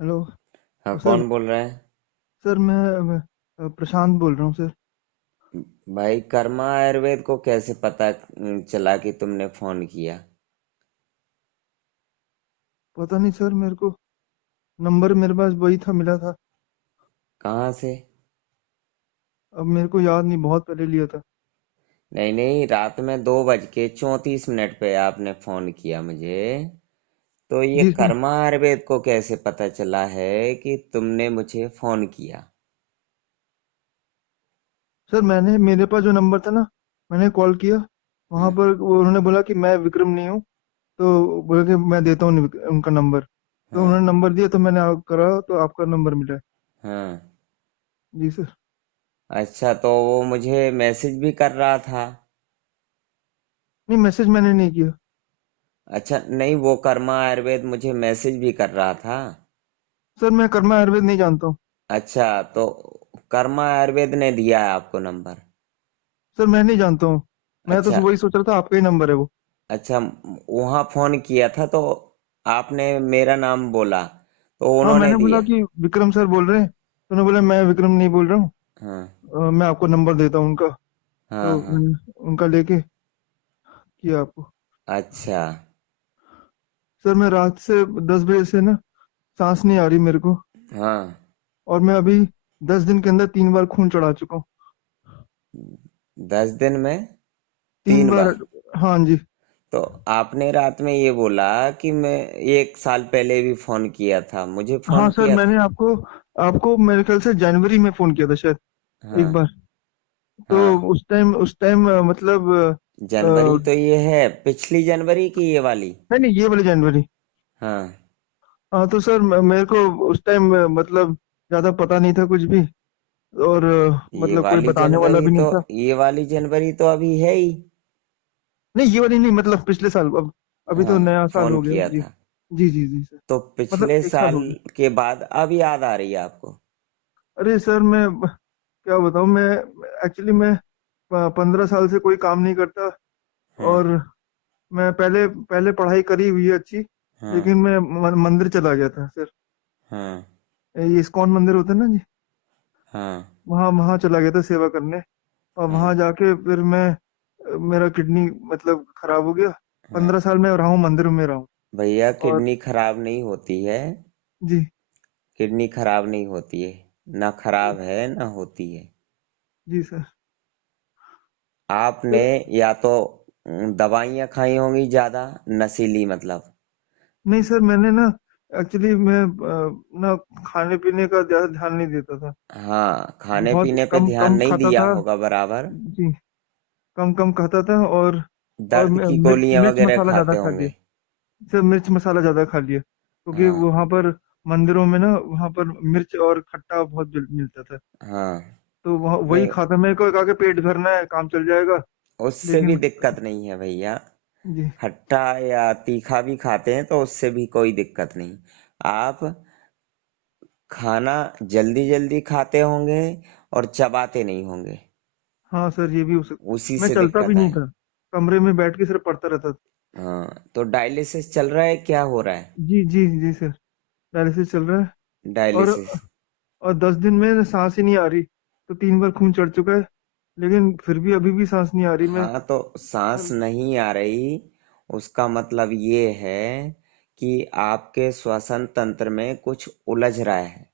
Hello. हाँ, sir. कौन बोल रहा है? सर मैं प्रशांत बोल रहा हूँ सर। भाई, कर्मा आयुर्वेद को कैसे पता चला कि तुमने फोन किया? पता नहीं सर, मेरे को नंबर मेरे पास वही था, मिला था। कहाँ से? अब मेरे को याद नहीं, बहुत पहले लिया था। नहीं नहीं, रात में 2:34 पे आपने फोन किया मुझे। तो ये जी सर। कर्मा आयुर्वेद को कैसे पता चला है कि तुमने मुझे फोन किया? सर मैंने, मेरे पास जो नंबर था ना, मैंने कॉल किया। वहाँ हाँ। पर उन्होंने बोला कि मैं विक्रम नहीं हूँ। तो बोले कि मैं देता हूँ उनका नंबर। तो हाँ। उन्होंने नंबर दिया, तो मैंने करा तो आपका नंबर मिला। हाँ। जी सर। अच्छा, तो वो मुझे मैसेज भी कर रहा था? नहीं, मैसेज मैंने नहीं किया। अच्छा, नहीं, वो कर्मा आयुर्वेद मुझे मैसेज भी कर रहा था। सर मैं कर्मा आयुर्वेद नहीं जानता हूँ। अच्छा, तो कर्मा आयुर्वेद ने दिया है आपको नंबर? सर मैं नहीं जानता हूँ। मैं तो अच्छा। वही सोच रहा था आपका ही नंबर है वो। अच्छा, वहाँ फोन किया था तो आपने मेरा नाम बोला तो हाँ, उन्होंने मैंने बोला दिया? कि विक्रम सर बोल रहे हैं, तो उन्होंने बोला मैं विक्रम नहीं बोल रहा हूँ। हाँ। मैं आपको नंबर देता हूँ उनका। हाँ। तो हाँ। मैंने उनका लेके किया आपको। अच्छा। सर मैं रात से 10 बजे से ना, सांस नहीं आ रही मेरे को। हाँ। और मैं अभी 10 दिन के अंदर 3 बार खून चढ़ा चुका हूँ। 10 दिन में तीन 3 बार? बार हाँ जी। तो आपने रात में ये बोला कि मैं 1 साल पहले भी फोन किया था, मुझे हाँ फोन सर, किया मैंने था? आपको आपको मेरे ख्याल से जनवरी में फोन किया था शायद, एक हाँ। बार। तो हाँ। उस टाइम मतलब जनवरी तो ये है, पिछली जनवरी की ये वाली? नहीं नहीं, ये वाली जनवरी। हाँ। हाँ तो सर मेरे को उस टाइम मतलब ज्यादा पता नहीं था कुछ भी। और ये मतलब कोई वाली बताने वाला जनवरी भी नहीं तो था। ये वाली जनवरी तो अभी है ही। नहीं, ये वाली नहीं, मतलब पिछले साल। अब अभी तो हाँ, नया साल फोन हो गया किया जी। था। जी जी जी सर। तो मतलब पिछले 1 साल साल हो गया। के बाद अब याद आ रही है आपको? अरे सर मैं क्या बताऊँ, मैं एक्चुअली मैं 15 साल से कोई काम नहीं करता। हाँ। और मैं पहले पहले पढ़ाई करी हुई है अच्छी। हाँ। लेकिन मैं मंदिर चला गया था सर। हाँ। ये इस्कॉन मंदिर होता है ना जी। हाँ। वहाँ वहाँ चला गया था सेवा करने। और हाँ। वहाँ जाके फिर मैं मेरा किडनी मतलब खराब हो गया। हाँ। 15 साल में रहा हूँ, मंदिर में रहा हूँ। भैया, और किडनी खराब नहीं होती है। जी किडनी खराब नहीं होती है। ना खराब है ना होती है। जी सर। आपने सर या तो दवाइयाँ खाई होंगी ज्यादा, नशीली मतलब। नहीं सर, मैंने ना एक्चुअली मैं ना खाने पीने का ज्यादा ध्यान नहीं देता था। हाँ, खाने बहुत पीने पे कम ध्यान कम नहीं खाता दिया था। होगा बराबर। जी, कम कम खाता था। और दर्द की मिर्च गोलियां मिर्च वगैरह मसाला ज्यादा खाते खा लिया। होंगे। सर मिर्च मसाला ज्यादा खा लिया, क्योंकि हाँ। वहां पर मंदिरों में ना, वहां पर मिर्च और खट्टा बहुत मिलता था। हाँ। तो वहाँ वही नहीं, खाता, मेरे को कहा कि पेट भरना है, काम चल जाएगा। उससे भी लेकिन दिक्कत नहीं है भैया। जी खट्टा या तीखा भी खाते हैं तो उससे भी कोई दिक्कत नहीं। आप खाना जल्दी जल्दी खाते होंगे और चबाते नहीं होंगे। हाँ सर, ये भी हो उसी सकता। मैं से चलता भी दिक्कत नहीं है। था, कमरे में बैठ के सिर्फ पढ़ता रहता था। हाँ, तो डायलिसिस चल रहा है, क्या हो रहा है? जी जी जी सर, डायलिसिस चल रहा है। और डायलिसिस। 10 दिन में सांस ही नहीं आ रही। तो 3 बार खून चढ़ चुका है, लेकिन फिर भी अभी भी सांस नहीं आ रही। मैं हाँ, तो सांस नहीं आ रही, उसका मतलब ये है कि आपके श्वसन तंत्र में कुछ उलझ रहा है।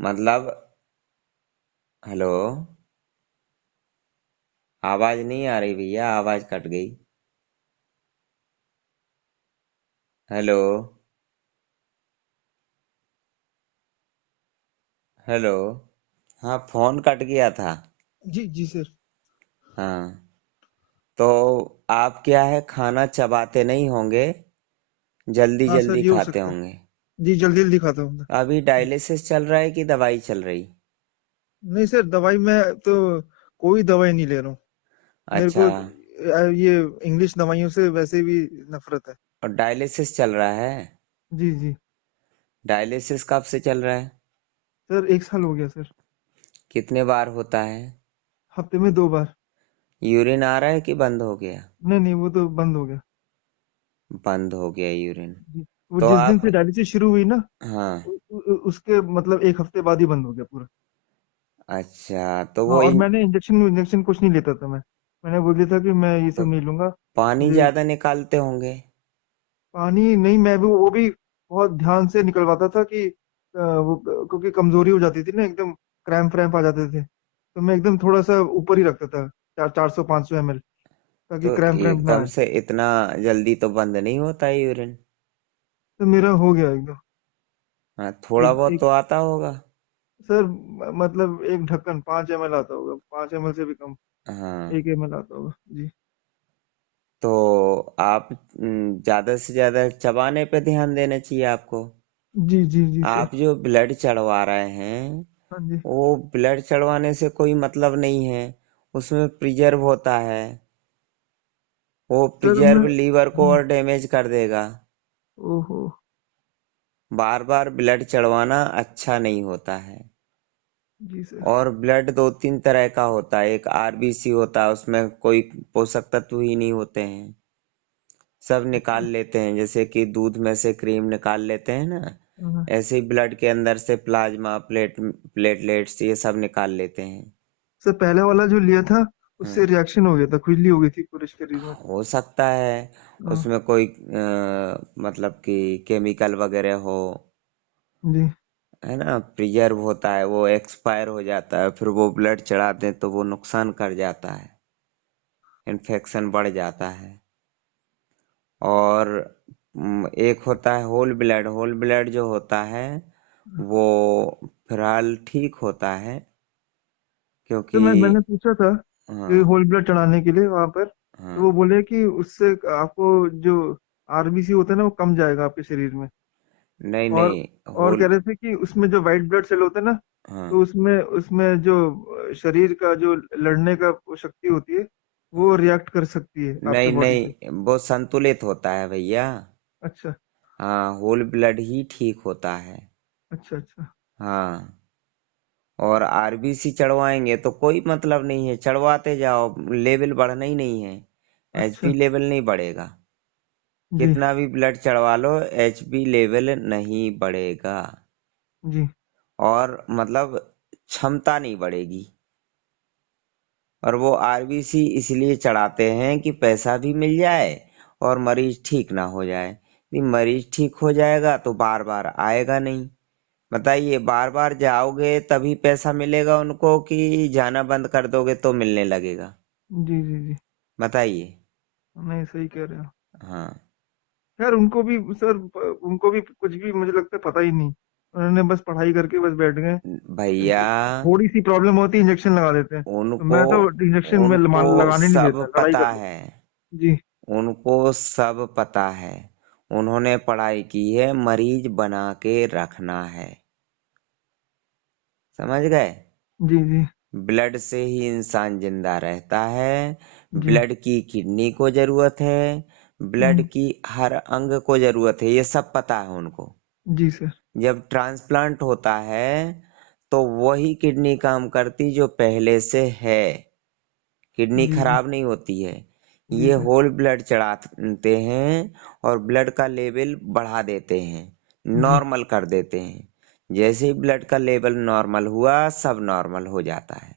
मतलब, हेलो, आवाज नहीं आ रही भैया, आवाज कट गई। हेलो। हेलो। हाँ, फोन कट गया था। जी जी सर। हाँ, तो आप क्या है, खाना चबाते नहीं होंगे, जल्दी हाँ सर, जल्दी ये हो खाते सकता है। होंगे। जी, जल्दी जल्दी खाता हूँ मैं। अभी डायलिसिस चल रहा है कि दवाई चल रही? नहीं सर, दवाई मैं तो कोई दवाई नहीं ले रहा हूँ। मेरे अच्छा। को ये इंग्लिश दवाइयों से वैसे भी नफरत है। और डायलिसिस चल रहा है? जी जी। डायलिसिस कब से चल रहा है? सर 1 साल हो गया सर। कितने बार होता है? हफ्ते में 2 बार। यूरिन आ रहा है कि बंद हो गया? नहीं नहीं, वो तो बंद हो गया। बंद हो गया यूरिन? जी, वो तो जिस दिन आप, से डायलिसिस शुरू हुई ना, हाँ, उसके मतलब एक हफ्ते बाद ही बंद हो गया पूरा। अच्छा, तो हाँ, वो और मैंने इंजेक्शन इंजेक्शन कुछ नहीं लेता था। मैंने बोल दिया था कि मैं ये तो सब नहीं लूंगा। पानी मुझे ज्यादा निकालते होंगे। पानी नहीं, मैं भी वो भी बहुत ध्यान से निकलवाता था कि वो क्योंकि कमजोरी हो जाती थी ना एकदम, क्रैम्प फ्रैम्प आ जाते थे, तो मैं एकदम थोड़ा सा ऊपर ही रखता था, 400 500 ml, ताकि तो क्रैम्प फ्रैम्प ना एकदम आए। से इतना जल्दी तो बंद नहीं होता है यूरिन। तो मेरा हो गया एकदम। हाँ, थोड़ा एक बहुत एक तो आता होगा। सर, मतलब एक ढक्कन 5 ml आता होगा, 5 ml से भी कम, हाँ, 1 ml आता होगा जी। तो आप ज्यादा से ज्यादा चबाने पे ध्यान देना चाहिए आपको। जी जी जी सर। आप जो ब्लड चढ़वा रहे हैं, हाँ जी। वो ब्लड चढ़वाने से कोई मतलब नहीं है। उसमें प्रिजर्व होता है। वो सर प्रिजर्व मैं लीवर को जी। और डैमेज कर देगा। ओहो। बार बार ब्लड चढ़वाना अच्छा नहीं होता है। जी सर। और ब्लड दो तीन तरह का होता है। एक आरबीसी होता है, उसमें कोई पोषक तत्व ही नहीं होते हैं, सब निकाल अच्छा। लेते हैं, जैसे कि दूध में से क्रीम निकाल लेते हैं ना। हाँ। ऐसे ही ब्लड के अंदर से प्लाज्मा, प्लेटलेट्स, ये सब निकाल लेते हैं। सर पहले वाला जो लिया था, उससे हाँ, रिएक्शन हो गया था, खुजली हो गई थी पूरे शरीर में। हो सकता है हाँ। उसमें कोई मतलब कि केमिकल वगैरह हो, जी है ना। प्रिजर्व होता है, वो एक्सपायर हो जाता है, फिर वो ब्लड चढ़ा दें तो वो नुकसान कर जाता है, इन्फेक्शन बढ़ जाता है। और एक होता है होल ब्लड। होल ब्लड जो होता है वो फिलहाल ठीक होता है, तो क्योंकि मैंने पूछा था कि हाँ, होल ब्लड चढ़ाने के लिए वहां पर, तो हाँ, वो बोले कि उससे आपको जो आरबीसी होता है ना, वो कम जाएगा आपके शरीर में। नहीं और नहीं, और कह होल, रहे थे कि उसमें जो वाइट ब्लड सेल होता है ना, हाँ, तो उसमें उसमें जो शरीर का जो लड़ने का वो शक्ति होती है, वो रिएक्ट कर सकती है आपके नहीं बॉडी से। नहीं, वो संतुलित होता है भैया। अच्छा हाँ, होल ब्लड ही ठीक होता है। अच्छा। अच्छा हाँ, और आरबीसी चढ़वाएंगे तो कोई मतलब नहीं है, चढ़वाते जाओ, लेवल बढ़ना ही नहीं है। एचपी अच्छा। लेवल नहीं बढ़ेगा। जी कितना भी ब्लड चढ़वा लो, एचपी लेवल नहीं बढ़ेगा। जी और मतलब क्षमता नहीं बढ़ेगी। और वो आरबीसी इसलिए चढ़ाते हैं कि पैसा भी मिल जाए और मरीज ठीक ना हो जाए। यदि मरीज ठीक हो जाएगा तो बार बार आएगा नहीं। बताइए, बार बार जाओगे तभी पैसा मिलेगा उनको, कि जाना बंद कर दोगे तो मिलने लगेगा? जी जी जी। बताइए। नहीं, सही कह रहे हो। हाँ, खैर उनको भी सर, उनको भी कुछ भी मुझे लगता है पता ही नहीं। उन्होंने बस पढ़ाई करके बस बैठ गए। भैया, थोड़ी सी प्रॉब्लम होती है, इंजेक्शन लगा देते हैं, तो उनको मैं तो इंजेक्शन में उनको लगाने नहीं सब देता, लड़ाई पता कर लो। है। जी उनको सब पता है। उन्होंने पढ़ाई की है, मरीज बना के रखना है। समझ गए? जी जी ब्लड से ही इंसान जिंदा रहता है। जी। ब्लड की किडनी को जरूरत है। ब्लड हम्म। की हर अंग को जरूरत है, ये सब पता है उनको। जी सर। जब ट्रांसप्लांट होता है तो वही किडनी काम करती जो पहले से है। किडनी जी जी खराब नहीं होती है। जी ये सर। होल ब्लड चढ़ाते हैं और ब्लड का लेवल बढ़ा देते हैं, जी नॉर्मल कर देते हैं। जैसे ही ब्लड का लेवल नॉर्मल हुआ, सब नॉर्मल हो जाता है।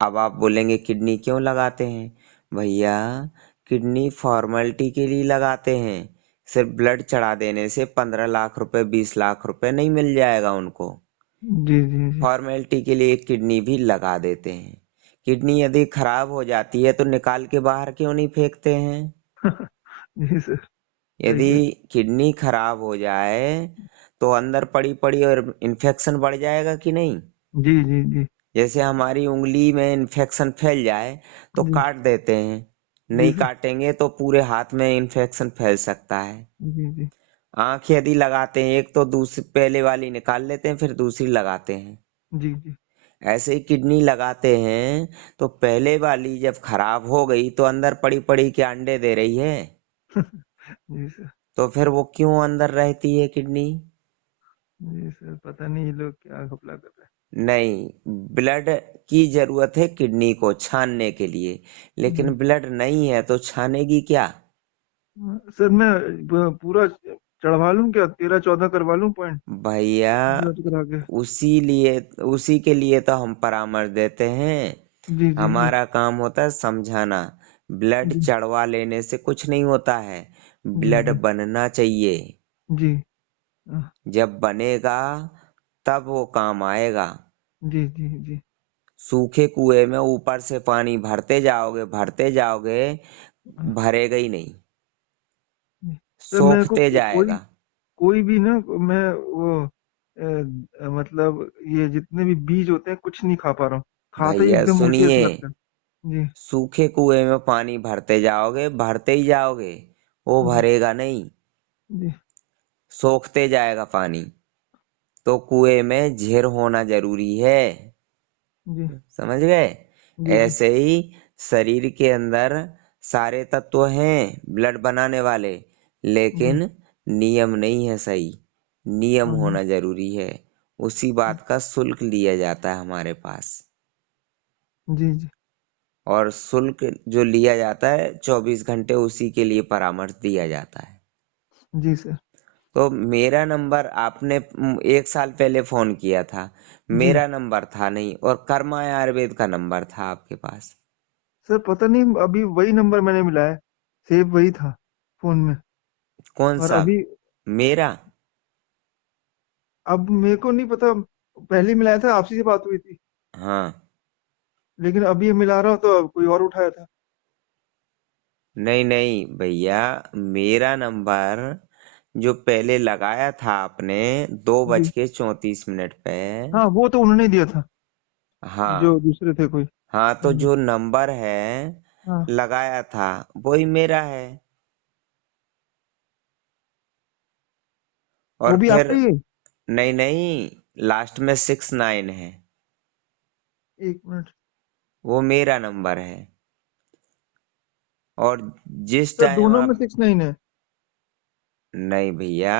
अब आप बोलेंगे किडनी क्यों लगाते हैं? भैया, किडनी फॉर्मेलिटी के लिए लगाते हैं। सिर्फ ब्लड चढ़ा देने से 15 लाख रुपए, 20 लाख रुपए नहीं मिल जाएगा उनको। जी जी जी। फॉर्मेलिटी के लिए किडनी भी लगा देते हैं। किडनी यदि खराब हो जाती है तो निकाल के बाहर क्यों नहीं फेंकते हैं? जी सर। सही यदि कह। किडनी खराब हो जाए तो अंदर पड़ी पड़ी और इन्फेक्शन बढ़ जाएगा कि नहीं? जी जी जी जैसे हमारी उंगली में इन्फेक्शन फैल जाए तो जी काट देते हैं। जी नहीं सर। काटेंगे तो पूरे हाथ में इन्फेक्शन फैल सकता है। जी जी आंख यदि लगाते हैं, एक तो दूसरी पहले वाली निकाल लेते हैं, फिर दूसरी लगाते हैं। जी जी। ऐसे ही किडनी लगाते हैं तो पहले वाली जब खराब हो गई तो अंदर पड़ी पड़ी के अंडे दे रही है। जी सर। तो फिर वो क्यों अंदर रहती है किडनी? जी सर, पता नहीं ये लोग क्या घपला कर रहे नहीं, ब्लड की जरूरत है किडनी को छानने के लिए, हैं। जी। लेकिन ब्लड नहीं है तो छानेगी क्या? सर मैं पूरा चढ़वा लूं क्या, 13-14 करवा लूं पॉइंट भैया ब्लड करा के? उसी लिए उसी के लिए तो हम परामर्श देते हैं। जी जी जी। हमारा काम होता है समझाना। ब्लड जी चढ़वा लेने से कुछ नहीं होता है, जी ब्लड जी बनना चाहिए। जी। अ, जब बनेगा तब वो काम आएगा। जी जी जी। सूखे कुएं में ऊपर से पानी भरते जाओगे, अ, भरेगा ही नहीं, जी। सर मेरे को सोखते कोई जाएगा। कोई भी ना, मैं वो मतलब ये जितने भी बीज होते हैं कुछ नहीं खा पा रहा हूँ, खाते ही भैया एकदम उल्टी सुनिए, ऐसे लगता है। जी सूखे कुएं में पानी भरते ही जाओगे, वो जी भरेगा नहीं, जी सोखते जाएगा पानी। तो कुएं में झिर होना जरूरी है। जी समझ गए? जी जी। ऐसे ही शरीर के अंदर सारे तत्व हैं ब्लड बनाने वाले, जी लेकिन नियम नहीं है सही। नियम हाँ हाँ। होना जरूरी है। उसी बात का शुल्क लिया जाता है हमारे पास। जी जी और शुल्क जो लिया जाता है 24 घंटे उसी के लिए परामर्श दिया जाता है। जी सर। तो मेरा नंबर आपने 1 साल पहले फोन किया था, जी मेरा नंबर था नहीं, और कर्मा आयुर्वेद का नंबर था आपके पास। सर पता नहीं, अभी वही नंबर मैंने मिला है, सेव वही था फोन में। कौन और सा? अभी मेरा? अब मेरे को नहीं पता, पहले मिलाया था आपसी से बात हुई थी, हाँ। लेकिन अभी ये मिला रहा हूँ तो कोई और उठाया था। नहीं नहीं भैया, मेरा नंबर जो पहले लगाया था आपने, दो जी बज के 34 मिनट पे। हाँ, वो तो उन्होंने दिया था, जो हाँ। दूसरे थे कोई। हाँ, तो जी जो नंबर है हाँ। लगाया था वही मेरा है। और वो भी फिर आपका ही है? नहीं नहीं, लास्ट में 69 है, 1 मिनट। वो मेरा नंबर है। और जिस सर टाइम दोनों में आप 69 है? नहीं भैया,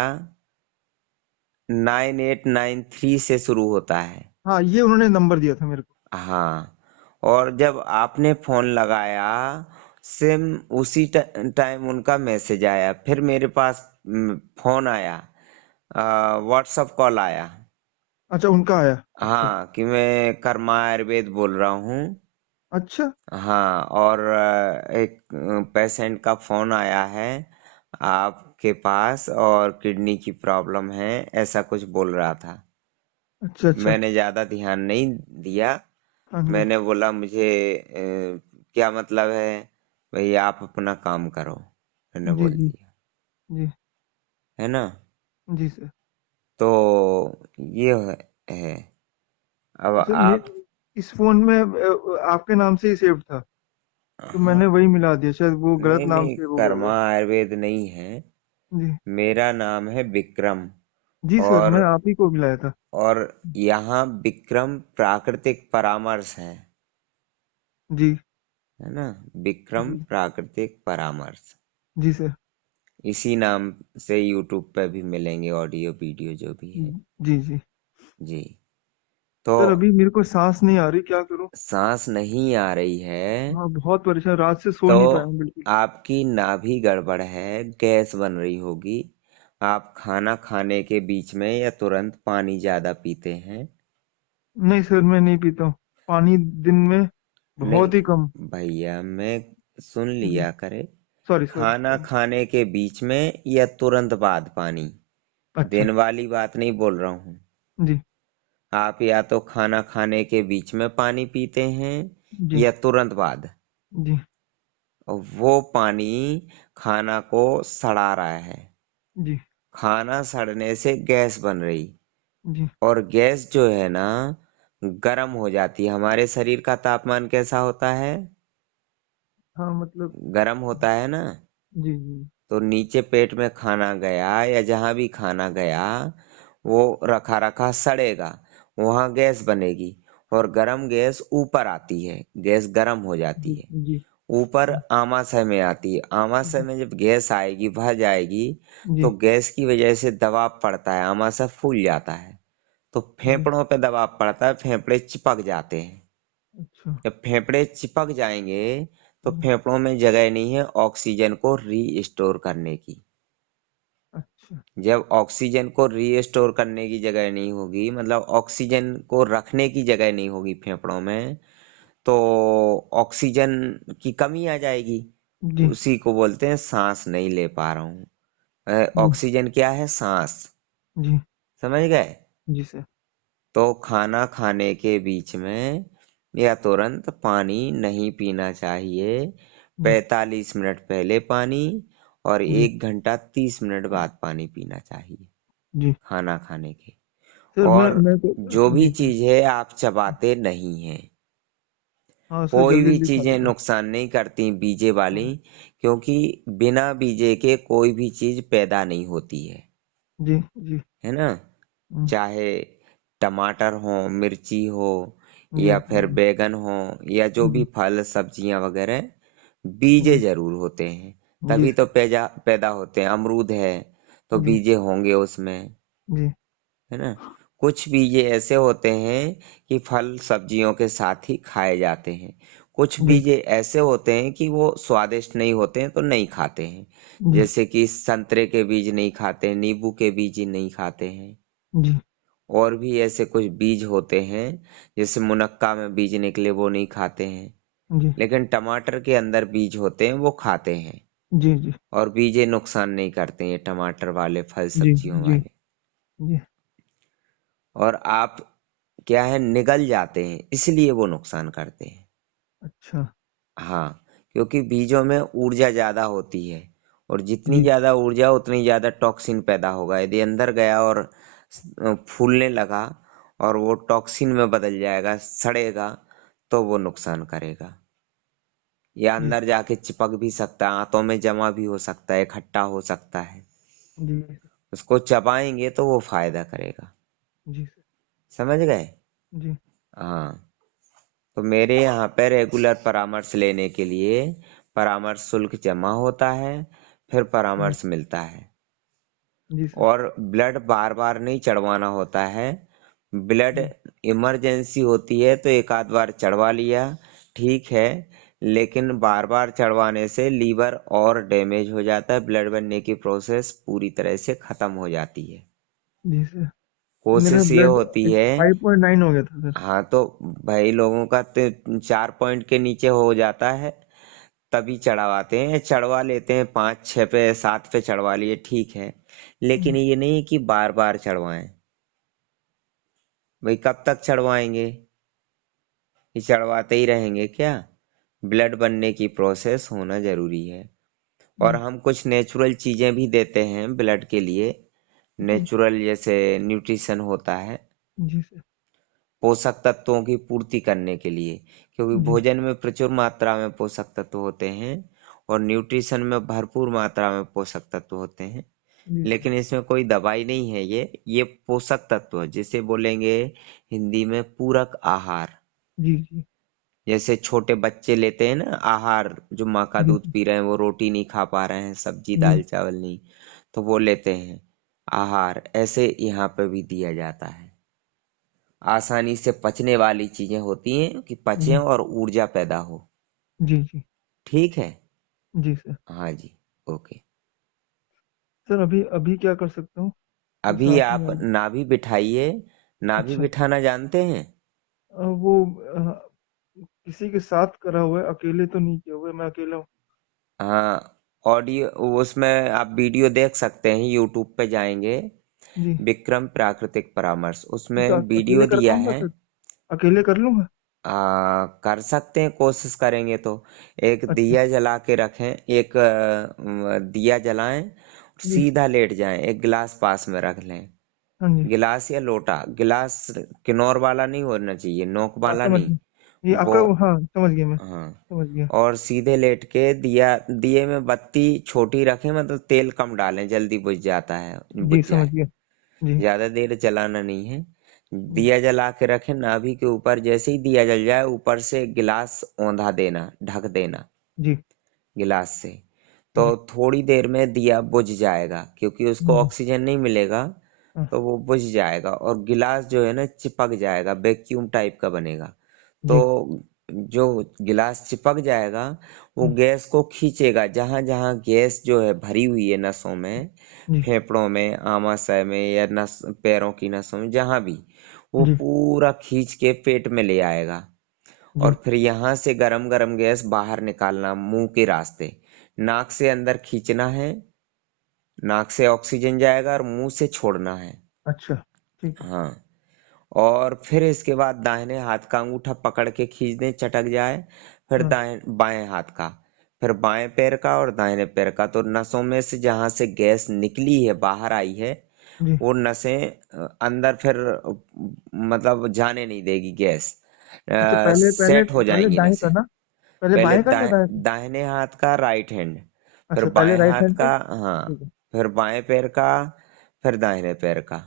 9893 से शुरू होता है। हाँ, ये उन्होंने नंबर दिया था मेरे को। हाँ। और जब आपने फोन लगाया, सेम उसी टाइम उनका मैसेज आया, फिर मेरे पास फोन आया, व्हाट्सअप कॉल आया। अच्छा, उनका आया? अच्छा। हाँ, कि मैं कर्मा आयुर्वेद बोल रहा हूँ। अच्छा। हाँ, और एक पेशेंट का फोन आया है आपके पास, और किडनी की प्रॉब्लम है, ऐसा कुछ बोल रहा था। अच्छा अच्छा। मैंने ज्यादा ध्यान नहीं दिया। हाँ जी। मैंने बोला मुझे क्या मतलब है, भैया आप अपना काम करो, मैंने जी बोल जी दिया। जी है ना? जी सर। तो ये है। अब सर आप इस फोन में आपके नाम से ही सेव था, तो हाँ, मैंने वही मिला दिया, शायद वो गलत नहीं नाम नहीं, सेव हो गया कर्मा होगा। आयुर्वेद नहीं है। जी मेरा नाम है विक्रम। जी सर, और मैं आप ही को मिलाया था। और यहाँ विक्रम प्राकृतिक परामर्श है। जी है ना? विक्रम जी प्राकृतिक परामर्श, जी सर। इसी नाम से यूट्यूब पे भी मिलेंगे ऑडियो वीडियो जो भी है। जी जी। जी। तो सर अभी मेरे को सांस नहीं आ रही, क्या करूं? सांस नहीं आ रही है हाँ, बहुत परेशान, रात से सो तो नहीं पाया हूँ बिल्कुल। आपकी नाभि गड़बड़ है, गैस बन रही होगी। आप खाना खाने के बीच में या तुरंत पानी ज्यादा पीते हैं? नहीं सर, मैं नहीं पीता हूँ पानी, दिन में बहुत ही कम। नहीं भैया, मैं सुन जी। लिया करे। सॉरी सॉरी खाना सॉरी। खाने के बीच में या तुरंत बाद पानी, अच्छा। दिन वाली बात नहीं बोल रहा हूँ। जी आप या तो खाना खाने के बीच में पानी पीते हैं जी या तुरंत बाद, जी और वो पानी खाना को सड़ा रहा है। जी खाना सड़ने से गैस बन रही, जी। और गैस जो है ना गर्म हो जाती है। हमारे शरीर का तापमान कैसा होता है? हाँ मतलब। गर्म होता है ना? जी जी तो नीचे पेट में खाना गया या जहां भी खाना गया, वो रखा रखा सड़ेगा, वहां गैस बनेगी, और गर्म गैस ऊपर आती है, गैस गर्म हो जाती जी है, जी ऊपर आमाशय में आती है। आमाशय जी में जब गैस आएगी, भर जाएगी, जी तो गैस की वजह से दबाव पड़ता है, आमाशय फूल जाता है, तो जी। फेफड़ों पे दबाव पड़ता है, फेफड़े चिपक जाते हैं। अच्छा। जब फेफड़े चिपक जाएंगे तो जी फेफड़ों में जगह नहीं है ऑक्सीजन को री स्टोर करने की। अच्छा। जब ऑक्सीजन को रीस्टोर करने की जगह नहीं होगी, मतलब ऑक्सीजन को रखने की जगह नहीं होगी फेफड़ों में, तो ऑक्सीजन की कमी आ जाएगी। जी। उसी को बोलते हैं सांस नहीं ले पा रहा हूँ। जी। ऑक्सीजन क्या है? सांस। जी। समझ गए? जी सर। तो खाना खाने के बीच में या तुरंत पानी नहीं पीना चाहिए। जी। 45 मिनट पहले पानी और जी। 1 घंटा 30 मिनट बाद पानी पीना चाहिए जी खाना खाने के। सर, और मैं तो। जो भी जी सर। चीज है आप चबाते नहीं हैं। हाँ सर, कोई जल्दी भी जल्दी खा चीजें लेता हूँ। नुकसान नहीं करती बीजे वाली, हाँ। क्योंकि बिना बीजे के कोई भी चीज पैदा नहीं होती जी। जी। है ना? हम्म, चाहे टमाटर हो, मिर्ची हो, जी। या फिर जी। बैगन हो, या जो भी जी। फल सब्जियां वगैरह, बीजे जी। जरूर होते हैं। जी तभी सर। तो पैदा पैदा होते हैं। अमरूद है तो जी। बीजे होंगे उसमें, जी। है ना? कुछ बीजे ऐसे होते हैं कि फल सब्जियों के साथ ही खाए जाते हैं। कुछ जी। बीजे ऐसे होते हैं कि वो स्वादिष्ट नहीं होते हैं तो नहीं खाते हैं। जी। जैसे कि संतरे के बीज नहीं खाते, नींबू के बीज नहीं खाते हैं। जी। और भी ऐसे कुछ बीज होते हैं, जैसे मुनक्का में बीज निकले वो नहीं खाते हैं। जी। लेकिन टमाटर के अंदर बीज होते हैं वो खाते हैं। जी। जी। और बीजे नुकसान नहीं करते हैं, टमाटर वाले फल जी। सब्जियों जी। वाले। जी। और आप क्या है, निगल जाते हैं इसलिए वो नुकसान करते हैं। अच्छा। हाँ, क्योंकि बीजों में ऊर्जा ज्यादा होती है, और जितनी जी। ज्यादा ऊर्जा उतनी ज्यादा टॉक्सिन पैदा होगा। यदि अंदर गया और फूलने लगा और वो टॉक्सिन में बदल जाएगा, सड़ेगा, तो वो नुकसान करेगा। या जी। अंदर जाके चिपक भी सकता है, आंतों में जमा भी हो सकता है, इकट्ठा हो सकता है। जी। उसको चबाएंगे तो वो फायदा करेगा। जी सर। समझ गए? जी। हाँ। तो मेरे यहाँ पे रेगुलर परामर्श लेने के लिए परामर्श शुल्क जमा होता है, फिर जी। परामर्श मिलता है। जी सर। और ब्लड बार बार नहीं चढ़वाना होता है। ब्लड जी। इमरजेंसी होती है तो एक आध बार चढ़वा लिया, ठीक है। लेकिन बार बार चढ़वाने से लीवर और डैमेज हो जाता है, ब्लड बनने की प्रोसेस पूरी तरह से खत्म हो जाती है। जी सर। तो मेरा कोशिश ये ब्लड होती है। 5.9 हो गया था सर। हाँ, तो भाई लोगों का तो 4 पॉइंट के नीचे हो जाता है तभी चढ़वाते हैं। चढ़वा लेते हैं 5 6 पे 7 पे चढ़वा लिए, ठीक है। लेकिन जी। ये नहीं कि बार बार चढ़वाएं। भाई कब तक चढ़वाएंगे? ये चढ़वाते ही रहेंगे क्या? ब्लड बनने की प्रोसेस होना जरूरी है। और जी। हम कुछ नेचुरल चीजें भी देते हैं ब्लड के लिए। जी। नेचुरल जैसे न्यूट्रिशन होता है, जी सर। पोषक तत्वों की पूर्ति करने के लिए। क्योंकि जी। भोजन में प्रचुर मात्रा में पोषक तत्व होते हैं, और न्यूट्रिशन में भरपूर मात्रा में पोषक तत्व होते हैं। जी सर। लेकिन इसमें कोई दवाई नहीं है, ये पोषक तत्व जिसे बोलेंगे हिंदी में पूरक आहार। जी। जी। जैसे छोटे बच्चे लेते हैं ना आहार, जो माँ का जी दूध सर। पी रहे हैं, वो रोटी नहीं खा पा रहे हैं, सब्जी जी। दाल चावल नहीं, तो वो लेते हैं आहार। ऐसे यहाँ पे भी दिया जाता है। आसानी से पचने वाली चीजें होती हैं कि पचे जी। और ऊर्जा पैदा हो। जी। जी। ठीक है। जी सर। हाँ जी। ओके। सर, अभी अभी क्या कर सकता हूँ? तो अभी सांस आप में। नाभि बिठाइए। नाभि अच्छा। बिठाना जानते हैं? वो किसी के साथ करा हुआ है, अकेले तो नहीं किया हुआ है, मैं अकेला हूँ। हाँ। ऑडियो उसमें आप वीडियो देख सकते हैं, यूट्यूब पे जाएंगे, जी। विक्रम प्राकृतिक परामर्श, तो उसमें अकेले वीडियो कर दिया पाऊंगा है। सर? अकेले कर लूंगा? कर सकते हैं, कोशिश करेंगे तो। एक अच्छा। दिया जला के रखें, एक दिया जलाएं, जी। सीधा लेट जाएं, एक गिलास पास में रख लें। हाँ जी। गिलास या लोटा, गिलास किनौर वाला नहीं होना चाहिए, नोक हाँ, वाला समझ नहीं। गया। ये वो, आपका हाँ, समझ गया मैं। हाँ। समझ गया। और सीधे लेट के दिया, दिए में बत्ती छोटी रखें, मतलब तेल कम डालें, जल्दी बुझ जाता है, बुझ जी, समझ जाए। गया। जी। ज्यादा देर जलाना नहीं है। जी। दिया जला के रखें नाभि के ऊपर, जैसे ही दिया जल जाए ऊपर से गिलास औंधा देना, ढक देना जी। गिलास से। तो जी। थोड़ी देर में दिया बुझ जाएगा, क्योंकि उसको जी। ऑक्सीजन नहीं मिलेगा। हाँ। तो वो बुझ जाएगा और गिलास जो है ना चिपक जाएगा, वैक्यूम टाइप का बनेगा। तो जी। जो गिलास चिपक जाएगा वो हम्म, गैस को खींचेगा। जहां जहां गैस जो है भरी हुई है नसों में, जी फेफड़ों में, आमाशय में या नस पैरों की नसों में, जहां भी, वो जी पूरा खींच के पेट में ले आएगा। जी। और फिर यहाँ से गरम गरम गैस बाहर निकालना मुंह के रास्ते, नाक से अंदर खींचना है, नाक से ऑक्सीजन जाएगा और मुंह से छोड़ना है। अच्छा, ठीक है। हाँ। और फिर इसके बाद दाहिने हाथ का अंगूठा पकड़ के खींच दें, चटक जाए। फिर हाँ, दाएं बाएं हाथ का, फिर बाएं पैर का और दाहिने पैर का। तो नसों में से जहां से गैस निकली है, बाहर आई है, जी। वो नसें अंदर फिर मतलब जाने नहीं देगी गैस। अच्छा, पहले पहले सेट हो पहले जाएंगी दाएं नसें। करना, पहले पहले बाएं करना दाएं करना। दाहिने हाथ का राइट हैंड, फिर अच्छा, पहले बाएं राइट हाथ हैंड का। का, हाँ, ठीक है। फिर बाएं पैर का, फिर दाहिने पैर का।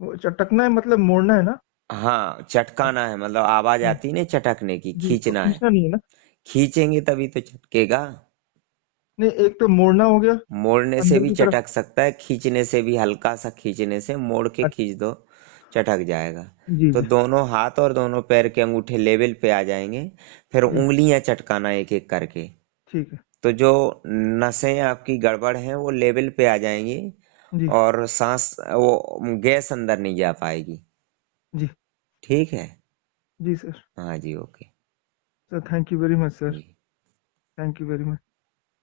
वो चटकना है मतलब मोड़ना है ना? हाँ, चटकाना है, मतलब आवाज हाँ, आती है ना चटकने की, जी, तो खींचना है। खींचना नहीं है ना? खींचेंगे तभी तो चटकेगा। नहीं, एक तो मोड़ना हो गया मोड़ने से अंदर भी की तरफ। चटक सकता है, खींचने से भी, हल्का सा खींचने से, मोड़ के अच्छा, खींच दो, चटक जाएगा। जी तो जी। दोनों हाथ और दोनों पैर के अंगूठे लेवल पे आ जाएंगे। फिर ठीक उंगलियां चटकाना एक एक करके। ठीक है। तो जो नसें आपकी गड़बड़ हैं वो लेवल पे आ जाएंगी, जी और सांस वो गैस अंदर नहीं जा पाएगी। जी ठीक है। जी सर। हाँ जी, okay sir, thank you very much sir. जी। Thank you very much.